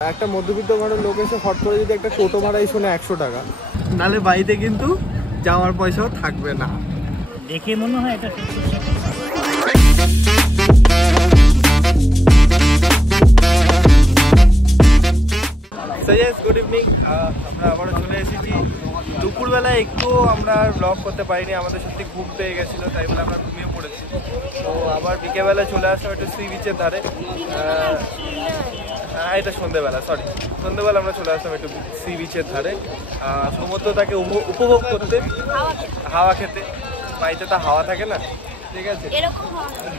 একটা মধ্যবিত্ত ঘরের লোক এসে হট করে যদি একটা টোটো ভাড়াই শোনে 100 টাকা, নাহলে বাড়িতে কিন্তু যাওয়ার পয়সাও থাকবে না। দেখে মনে হয় এটা গুড ইভিনিং। আমরা আবারও চলে এসেছি। দুপুরবেলা একটু আমরা ব্লগ করতে পারিনি, আমাদের সত্যি ঘুম পেয়ে গেছিলো, তাই বলে আমরা ঘুমিয়ে পড়েছি। তো আবার বিকেলবেলা চলে আসলাম একটু সি বিচের ধারে। এটা সন্ধ্যেবেলা, সন্ধ্যেবেলা আমরা চলে আসলাম একটু সি বিচের ধারে সমুদ্রটাকে উপভোগ করতে, হাওয়া খেতে। বাড়িতে তো হাওয়া থাকে না, ঠিক আছে,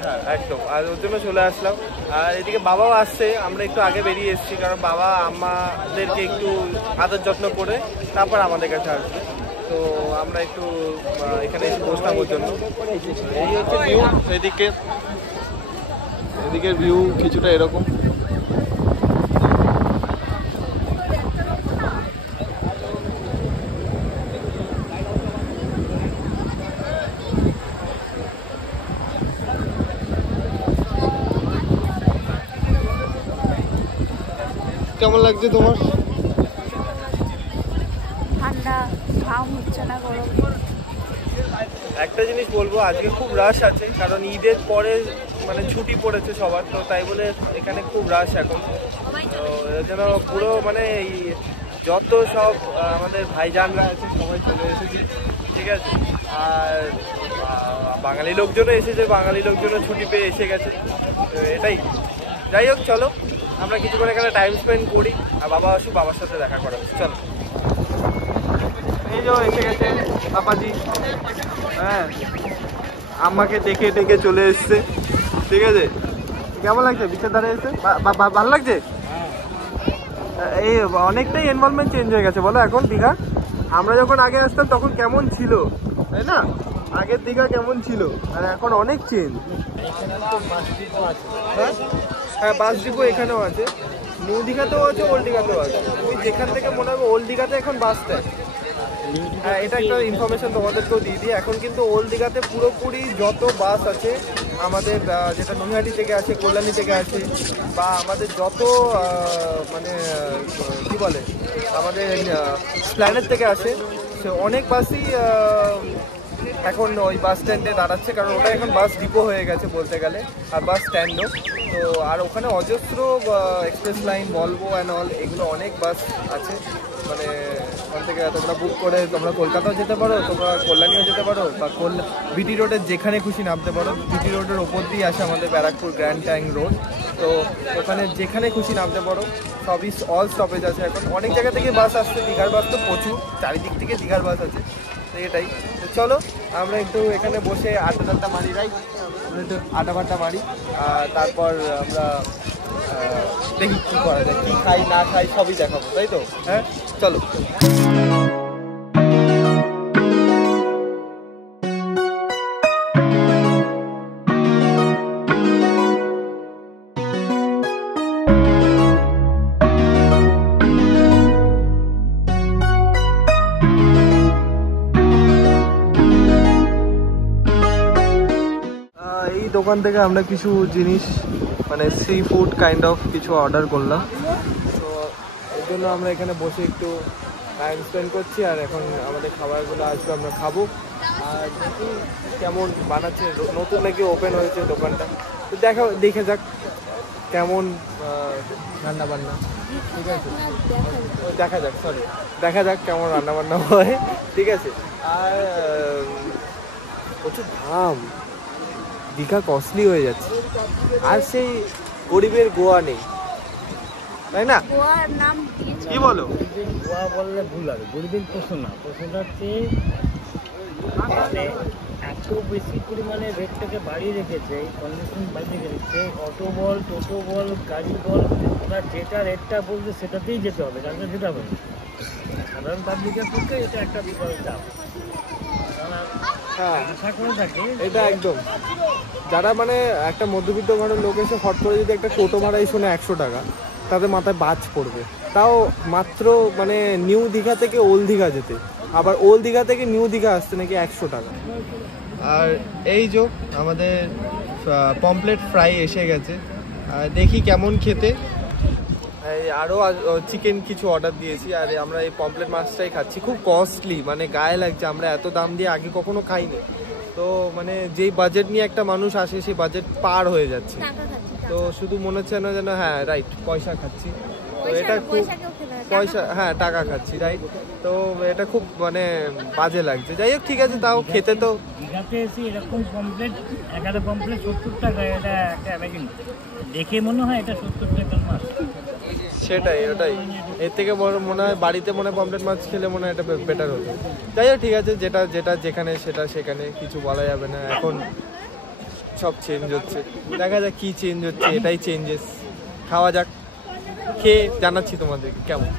হ্যাঁ একদম। আর ওর জন্য চলে আসলাম। আর এদিকে বাবাও আসছে, আমরা একটু আগে বেরিয়ে এসেছি, কারণ বাবা আমাদেরকে একটু আদর যত্ন করে তারপর আমাদের কাছে আসবে। তো আমরা একটু এখানে এসে বসলাম ওর জন্য। এই হচ্ছে ভিউ, এদিকের ভিউ কিছুটা এরকম। কেমন লাগছে তোমার? ঠান্ডা, ঘাম হচ্ছে না, গরম। একটা জিনিস বলবো, আজকে খুব রাশ আছে, কারণ ঈদের পরে মানে ছুটি পড়েছে সবার, তো তাই বলে এখানে খুব রাশ এখন। তো যেন পুরো মানে যত সব আমাদের ভাইজানরা আছে সবাই চলে এসেছি, ঠিক আছে। আর বাঙালি লোকজনও এসেছে, বাঙালি লোকজনও ছুটি পেয়ে এসে গেছে, তো এটাই। যাই হোক, চলো আমরা কিছুক্ষণ এখানে টাইম স্পেন্ড করি, আর বাবা আসুক, বাবার সাথে দেখা করা হচ্ছে। চলো, এই যে এসে গেছে পাপাজি। হ্যাঁ, আমাকে দেখে টেকে চলে এসছে, ঠিক আছে। কেমন লাগছে বিচের ধারে এসে? ভালো লাগছে? এই অনেকটাই এনভায়রনমেন্ট চেঞ্জ হয়ে গেছে বলো এখন দীঘা। আমরা যখন আগে আসতাম তখন কেমন ছিল, তাই না? আগের দীঘা কেমন ছিল, আর এখন অনেক চেঞ্জ। হ্যাঁ, বাস ডিপো এখানেও আছে, নিউ দীঘাতেও আছে, ওল্ড দীঘাতেও আছে। তুমি যেখান থেকে মনে হবে ওল্ড দীঘাতে এখন বাস স্ট্যান্ড। হ্যাঁ, এটা একটা ইনফরমেশন তোমাদেরকেও দিয়ে দিই। এখন কিন্তু ওল্ড দীঘাতে পুরোপুরি যত বাস আছে আমাদের, যেটা নৈহাটি থেকে আছে, কল্যাণী থেকে আছে, বা আমাদের যত মানে কি বলে আমাদের প্ল্যানেট থেকে আসে, সে অনেক বাসই এখন ওই বাস স্ট্যান্ডে দাঁড়াচ্ছে, কারণ ওটা এখন বাস ডিপো হয়ে গেছে বলতে গেলে, আর বাস স্ট্যান্ডও। তো আর ওখানে অজস্র express line, Volvo and all, এগুলো অনেক বাস আছে। মানে ওখান থেকে তোমরা বুক করে তোমরা কলকাতাও যেতে পারো, তোমরা কল্যাণীও যেতে পারো, বা বিটি রোডের যেখানে খুশি নামতে পারো। বিটি রোডের ওপর দিয়ে আসে আমাদের ব্যারাকপুর গ্র্যান্ড ট্যাঙ্ক রোড, তো ওখানে যেখানে খুশি নামতে পারো। সবই অল স্টপেজ আছে এখন, অনেক জায়গা থেকে বাস আসছে। দীঘার বাস তো প্রচুর, চারিদিক থেকে দীঘার বাস আছে, এটাই। তো চলো আমরা একটু এখানে বসে আড্ডা মারি, রাইট? আমরা একটু আড্ডা মারি, আর তারপর আমরা দেখি কী করা যায়, কী খাই না খাই সবই দেখাবো, তাই তো? হ্যাঁ, চলো। দোকান থেকে আমরা কিছু জিনিস মানে সি ফুড কাইন্ড অফ কিছু অর্ডার করলাম, তো এর জন্য আমরা এখানে বসে একটু টাইম স্পেন্ড করছি। আর এখন আমাদের খাবারগুলো আসবে, আমরা খাবো। আর দেখি কেমন বানাচ্ছে, নতুন নাকি ওপেন হয়েছে দোকানটা, তো দেখে যাক কেমন রান্না বান্না, ঠিক আছে? দেখা যাক কেমন রান্না বান্না হয়, ঠিক আছে। আর প্রচুর দাম, দীঘা কস্টলি হয়ে যাচ্ছে, আর সেই গরিবের গোয়া নেই, তাই না? কি বলো? গোয়া বললে ভুল হবে, গরিবের প্রশ্ন না, প্রশ্নটা হচ্ছে মানে এত বেশি পরিমাণে রেটটাকে বাড়িয়ে রেখেছে, এই কন্ডিশন বাড়িয়ে রেখেছে। অটো বল, টোটো বল, গাড়ি বল, ওরা যেটা রেটটা বলছে সেটাতেই যেতে হবে, তাহলে যেতে হবে। সাধারণ পাবলিকের পক্ষে এটা একটা বিশাল চাপ। হ্যাঁ, এটা একদম। যারা মানে একটা মধ্যবিত্ত ঘরের লোক এসে হট করে যদি একটা টোটো ভাড়াই শোনে 100 টাকা, তাদের মাথায় বাজ পড়বে। তাও মাত্র মানে নিউ দীঘা থেকে ওল্ড দীঘা যেতে, আবার ওল্ড দীঘা থেকে নিউ দীঘা আসতে নাকি 100 টাকা। আর এই যে আমাদের পমপ্লেট ফ্রাই এসে গেছে, দেখি কেমন খেতে। আরও চিকেন কিছু অর্ডার দিয়েছি। আর আমরা এই পমপ্লেট মাছটাই খাচ্ছি, খুব কস্টলি, মানে গায়ে লাগছে, আমরা এত দাম দিয়ে আগে কখনো খাইনি। তো মানে যেই বাজেট নিয়ে একটা মানুষ আসে সেই বাজেট পার হয়ে যাচ্ছে। তো শুধু মনে হচ্ছে না যেন হ্যাঁ রাইট পয়সা খাচ্ছি, তো এটা খুব পয়সা, হ্যাঁ টাকা খাচ্ছি রাইট। তো এটা খুব মানে বাজে লাগছে। যাই হোক ঠিক আছে, তাও খেতে তো দীঘাতে এসে এরকম পমপ্লেট, একটা পমপ্লেট 70 টাকা, এটা একটা অ্যামেজিং। দেখে মনে হয় এটা 70 টাকার মাছ। সেটাই, ওটাই। এর থেকে বড় মনে হয় বাড়িতে মনে হয় পমপ্লেট মাছ খেলে মনে হয় এটা বেটার হতো। যাই হোক ঠিক আছে, যেটা যেটা যেখানে সেটা সেখানে, কিছু বলা যাবে না। এখন সব চেঞ্জ হচ্ছে, দেখা যাক কি চেঞ্জ হচ্ছে, এটাই চেঞ্জেস। খাওয়া যাক, খেয়ে জানাচ্ছি তোমাদেরকে কেমন।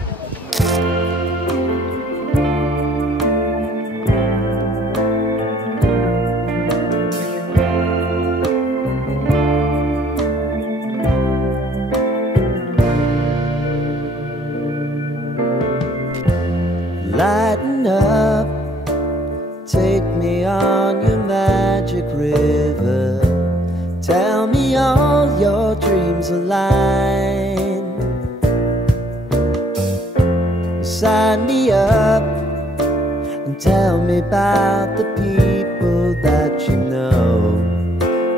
Lighten up, take me on your magic river. Tell me all your dreams align. Sign me up and tell me about the people that you know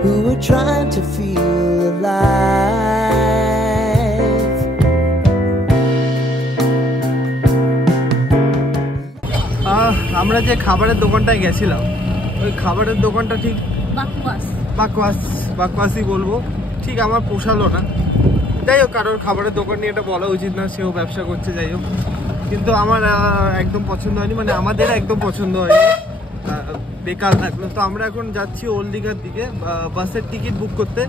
who are trying to feel alive. আমরা যে খাবারের দোকানটায় গেছিলাম, ওই খাবারের দোকানটা ঠিক বাকওয়াসই বলবো, ঠিক আমার পোষালো না। যাই হোক, কারোর খাবারের দোকান নিয়ে এটা বলা উচিত না, সেও ব্যবসা করছে, যাই হোক। কিন্তু আমার একদম পছন্দ হয়নি, মানে আমাদের একদম পছন্দ হয়নি, বেকার লাগলো। তো আমরা এখন যাচ্ছি ওল্ড দীঘার দিকে বাসের টিকিট বুক করতে।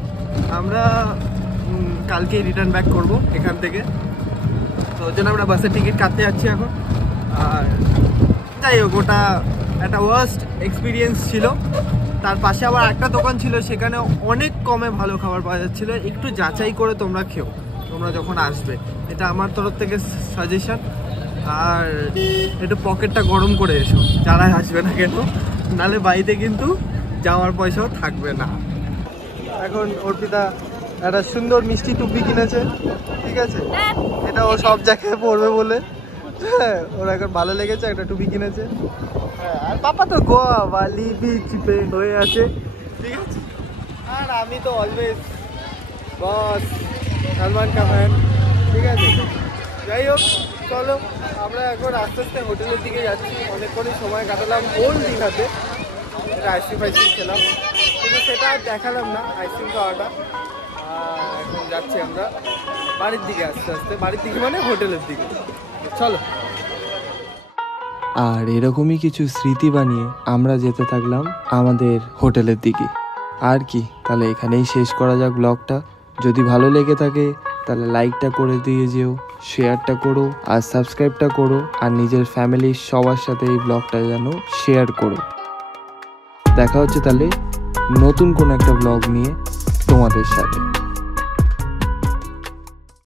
আমরা কালকেই রিটার্ন ব্যাক করবো এখান থেকে, তো ওই জন্য আমরা বাসের টিকিট কাটতে যাচ্ছি এখন। আর যাই হোক, ওটা একটা ওয়ার্স্ট এক্সপিরিয়েন্স ছিল। তার পাশে আবার একটা দোকান ছিল, সেখানে অনেক কমে ভালো খাবার পাওয়া যাচ্ছিলো। একটু যাচাই করে তোমরা খেও তোমরা যখন আসবে, এটা আমার তরফ থেকে সাজেশন। আর একটু পকেটটা গরম করে এসো যারা আসবে না কেন, নাহলে বাড়িতে কিন্তু যাওয়ার পয়সাও থাকবে না। এখন অর্পিতা একটা সুন্দর মিষ্টি টুপি কিনেছে, ঠিক আছে, এটা ও সব জায়গায় পরবে বলে। হ্যাঁ, ওর এখন ভালো লেগেছে, একটা টুপি কিনেছে। হ্যাঁ, আর পাপা তো গোয়া বালি বিচ পে হয়ে আছে, ঠিক আছে। আর আমি তো অলওয়েজ বস সালমান কা ফ্যান, ঠিক আছে। যাই হোক, চলো আমরা এখন আস্তে আস্তে হোটেলের দিকে যাচ্ছি। অনেকক্ষণই সময় কাটালাম ওল্ড দীঘাতে, এটা আইসক্রিম ফাইসক্রিম খেলাম, কিন্তু সেটা আর দেখালাম না আইসক্রিম খাওয়াটা। এখন যাচ্ছি আমরা বাড়ির দিকে, আস্তে আস্তে বাড়ির দিকে মানে হোটেলের দিকে, চলো। আর এরকমই কিছু স্মৃতি বানিয়ে আমরা যেতে থাকলাম আমাদের হোটেলের দিকে। আর কি, তাহলে এখানেই শেষ করা যাক ব্লগটা। যদি ভালো লেগে থাকে তাহলে লাইকটা করে দিয়ে যেও, শেয়ারটা করো আর সাবস্ক্রাইবটা করো, আর নিজের ফ্যামিলির সবার সাথে এই ব্লগটা যেন শেয়ার করো। দেখা হচ্ছে তাহলে নতুন কোনো একটা ব্লগ নিয়ে তোমাদের সাথে।